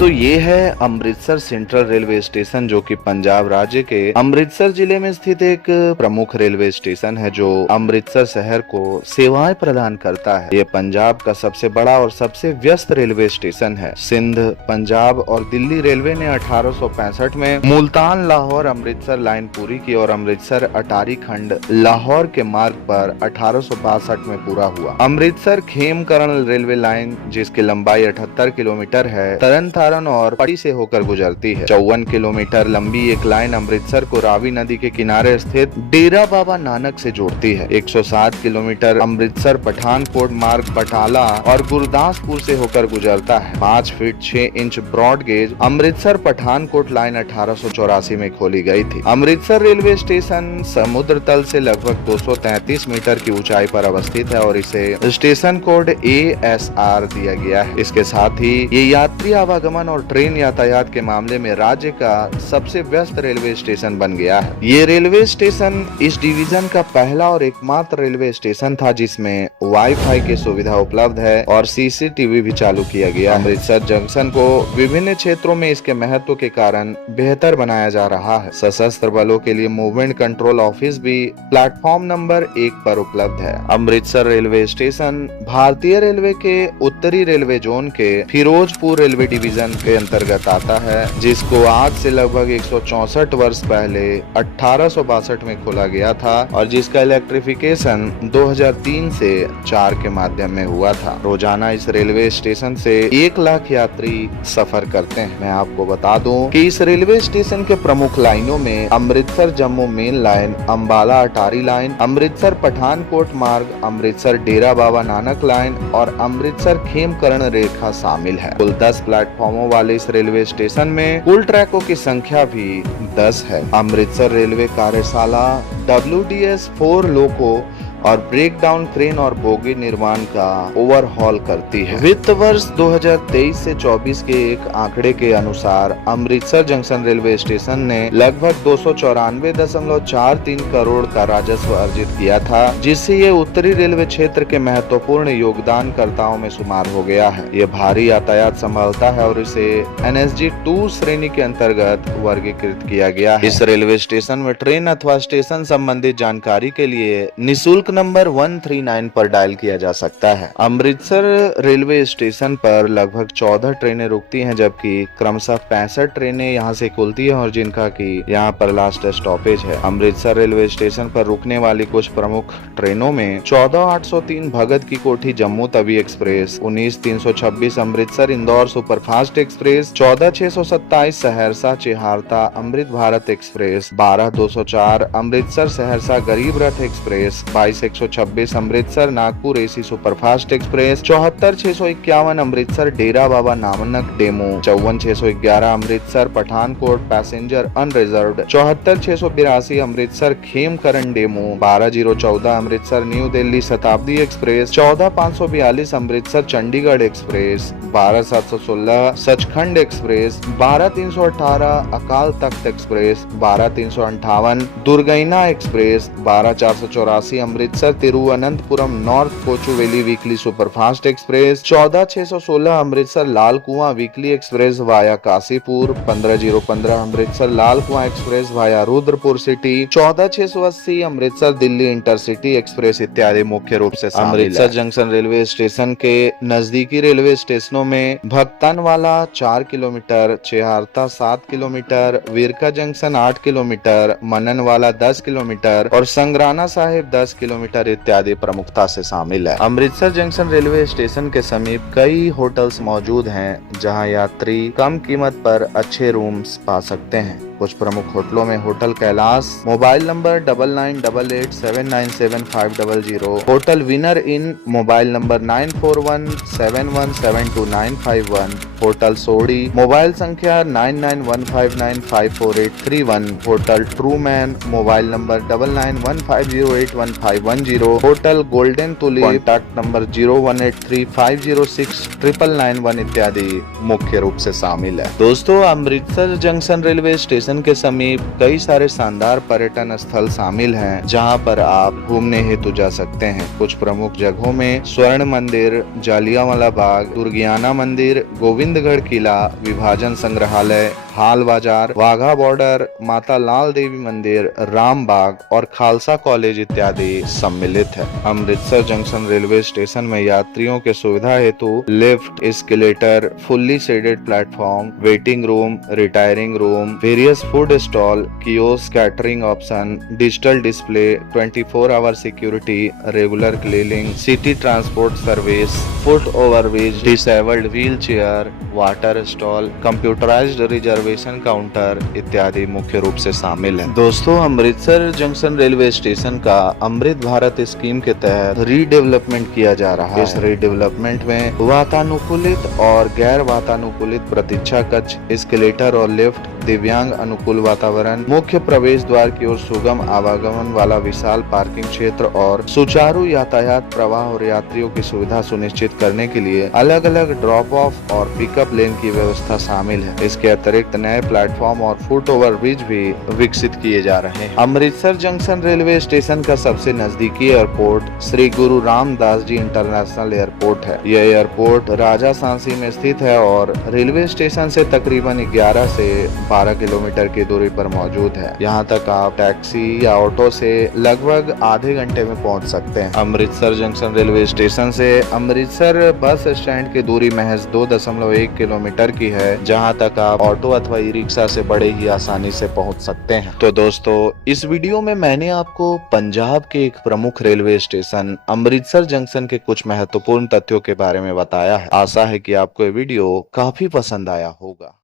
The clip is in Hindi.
तो ये है अमृतसर सेंट्रल रेलवे स्टेशन, जो कि पंजाब राज्य के अमृतसर जिले में स्थित एक प्रमुख रेलवे स्टेशन है जो अमृतसर शहर को सेवाएं प्रदान करता है। ये पंजाब का सबसे बड़ा और सबसे व्यस्त रेलवे स्टेशन है। सिंध, पंजाब और दिल्ली रेलवे ने 1865 में मुल्तान लाहौर अमृतसर लाइन पूरी की और अमृतसर अटारी खंड लाहौर के मार्ग पर 1862 में पूरा हुआ। अमृतसर खेमकरण रेलवे लाइन, जिसकी लंबाई 78 किलोमीटर है, तरन तारण और पड़ी से होकर गुजरती है। 54 किलोमीटर लंबी एक लाइन अमृतसर को रावी नदी के किनारे स्थित डेरा बाबा नानक से जोड़ती है। 107 किलोमीटर अमृतसर पठानकोट मार्ग बटाला और गुरदासपुर से होकर गुजरता है। 5 feet 6 inch broad gauge Amritsar Pathankot line 1884 में खोली गई थी। अमृतसर रेलवे स्टेशन समुद्र तल से लगभग 233 मीटर की ऊंचाई पर अवस्थित है और इसे स्टेशन कोड ASR दिया गया है। इसके साथ ही ये यात्री आवागमन और ट्रेन यातायात के मामले में राज्य का सबसे व्यस्त रेलवे स्टेशन बन गया है। ये रेलवे स्टेशन इस डिवीजन का पहला और एकमात्र रेलवे स्टेशन था जिसमें वाईफाई की सुविधा उपलब्ध है और CCTV भी चालू किया गया। अमृतसर जंक्शन को विभिन्न क्षेत्रों में इसके महत्व के कारण बेहतर बनाया जा रहा है। सशस्त्र बलों के लिए मूवमेंट कंट्रोल ऑफिस भी प्लेटफॉर्म नंबर 1 पर उपलब्ध है। अमृतसर रेलवे स्टेशन भारतीय रेलवे के उत्तरी रेलवे जोन के फिरोजपुर रेलवे डिवीजन के अंतर्गत आता है, जिसको आज से लगभग 164 वर्ष पहले 1862 में खोला गया था और जिसका इलेक्ट्रिफिकेशन 2003 से 4 के माध्यम में हुआ था। रोजाना इस रेलवे स्टेशन से 1 लाख यात्री सफर करते हैं। मैं आपको बता दूं कि इस रेलवे स्टेशन के प्रमुख लाइनों में अमृतसर जम्मू मेन लाइन, अंबाला अटारी लाइन, अमृतसर पठानकोट मार्ग, अमृतसर डेरा बाबा नानक लाइन और अमृतसर खेमकरण रेखा शामिल है। कुल 10 प्लेटफॉर्मों वाले इस रेलवे स्टेशन में कुल ट्रैकों की संख्या भी 10 है। अमृतसर रेलवे कार्यशाला WDS 4 लोको और ब्रेक डाउन क्रेन और बोगी निर्माण का ओवरहॉल करती है। वित्त वर्ष 2023 से 24 के एक आंकड़े के अनुसार अमृतसर जंक्शन रेलवे स्टेशन ने लगभग 294.43 करोड़ का राजस्व अर्जित किया था, जिससे ये उत्तरी रेलवे क्षेत्र के महत्वपूर्ण योगदानकर्ताओं में शुमार हो गया है। ये भारी यातायात संभालता है और इसे NSG 2 श्रेणी के अंतर्गत वर्गीकृत किया गया है। इस रेलवे स्टेशन में ट्रेन अथवा स्टेशन संबंधित जानकारी के लिए निःशुल्क नंबर 139 पर डायल किया जा सकता है। अमृतसर रेलवे स्टेशन पर लगभग 14 ट्रेनें रुकती हैं, जबकि क्रमशः 65 ट्रेनें यहां से खुलती है और जिनका कि यहां पर लास्ट स्टॉपेज है। अमृतसर रेलवे स्टेशन पर रुकने वाली कुछ प्रमुख ट्रेनों में 14803 Bhagat ki Kothi Jammu Tawi express, 19326 Amritsar Indore superfast express, 14627 Saharsa Chheharta Amrit Bharat express, 12204 Amritsar Saharsa Garib Rath express, 22126 Amritsar Nagpur AC superfast express, 74651 Amritsar Dera Baba Nanak DEMU, 54611 Amritsar Pathankot passenger unreserved, 74682 Amritsar Khemkaran DEMU, 12014 Amritsar New Delhi Shatabdi express, 14542 Amritsar Chandigarh express, 12716 Sachkhand express, 12318 Akal Takht express, 12358 Durgiana express, 12484 Amritsar Thiruvananthapuram North Kochuveli weekly superfast express, 14616 Amritsar Lal Kuan weekly express via Kashipur, 15015 Amritsar Lal Kuan express via Rudrapur city, 14680 Amritsar Delhi intercity express इत्यादि मुख्य रूप से अमृतसर जंक्शन रेलवे स्टेशन के नजदीकी रेलवे स्टेशनों में Bhaktanwala 4 kilometre, Chheharta 7 kilometre, Verka junction 8 kilometre, Mananwala 10 kilometre और संग्राना साहिब 10 किलोमीटर इत्यादि प्रमुखता से शामिल है। अमृतसर जंक्शन रेलवे स्टेशन के समीप कई होटल्स मौजूद हैं, जहां यात्री कम कीमत पर अच्छे रूम्स पा सकते हैं। कुछ प्रमुख होटलों में hotel Kailash, mobile number 9988797500, hotel Winner Inn, mobile number 9417172951, hotel Sodhi, mobile संख्या 9915954831, hotel Truman, mobile number 9915081510, hotel Golden Tulip, contact number 0183506991 इत्यादि मुख्य रूप से शामिल है। दोस्तों, अमृतसर जंक्शन रेलवे स्टेशन के समीप कई सारे शानदार पर्यटन स्थल शामिल हैं, जहां पर आप घूमने हेतु जा सकते हैं। कुछ प्रमुख जगहों में स्वर्ण मंदिर, जालियांवाला बाग, दुर्गियाना मंदिर, गोविंदगढ़ किला, विभाजन संग्रहालय, हाल बाजार, वाघा बॉर्डर, माता लाल देवी मंदिर, राम बाग और खालसा कॉलेज इत्यादि सम्मिलित है। अमृतसर जंक्शन रेलवे स्टेशन में यात्रियों के सुविधा हेतु lift, escalator, fully shaded platform, waiting room, retiring room, various food stall, kiosk, catering option, digital display, 24 hour security, regular cleaning, city transport service, foot overbridge, disabled wheel chair, water stall, computerised reservation counter इत्यादि मुख्य रूप से शामिल है। दोस्तों, अमृतसर जंक्शन रेलवे स्टेशन का अमृत भारत स्कीम के तहत रीडेवलपमेंट किया जा रहा है। इस रीडेवलपमेंट में वातानुकूलित और गैर वातानुकूलित प्रतीक्षा कक्ष, एस्केलेटर और लिफ्ट, दिव्यांग अनुकूल वातावरण, मुख्य प्रवेश द्वार की ओर सुगम आवागमन वाला विशाल पार्किंग क्षेत्र और सुचारू यातायात प्रवाह और यात्रियों की सुविधा सुनिश्चित करने के लिए अलग अलग ड्रॉप ऑफ और पिकअप लेन की व्यवस्था शामिल है। इसके अतिरिक्त नए प्लेटफॉर्म और फुट ओवर ब्रिज भी विकसित किए जा रहे हैं। अमृतसर जंक्शन रेलवे स्टेशन का सबसे नजदीकी एयरपोर्ट श्री गुरु रामदास जी इंटरनेशनल एयरपोर्ट है। यह एयरपोर्ट राजा सांसी में स्थित है और रेलवे स्टेशन से तकरीबन 11 से 12 किलोमीटर की दूरी पर मौजूद है। यहाँ तक आप टैक्सी या ऑटो से लगभग आधे घंटे में पहुँच सकते हैं। अमृतसर जंक्शन रेलवे स्टेशन से अमृतसर बस स्टैंड की दूरी महज 2.1 किलोमीटर की है, जहाँ तक आप ऑटो अथवा ई रिक्शा से बड़े ही आसानी से पहुँच सकते हैं। तो दोस्तों, इस वीडियो में मैंने आपको पंजाब के एक प्रमुख रेलवे स्टेशन अमृतसर जंक्शन के कुछ महत्वपूर्ण तथ्यों के बारे में बताया है। आशा है कि आपको ये वीडियो काफी पसंद आया होगा।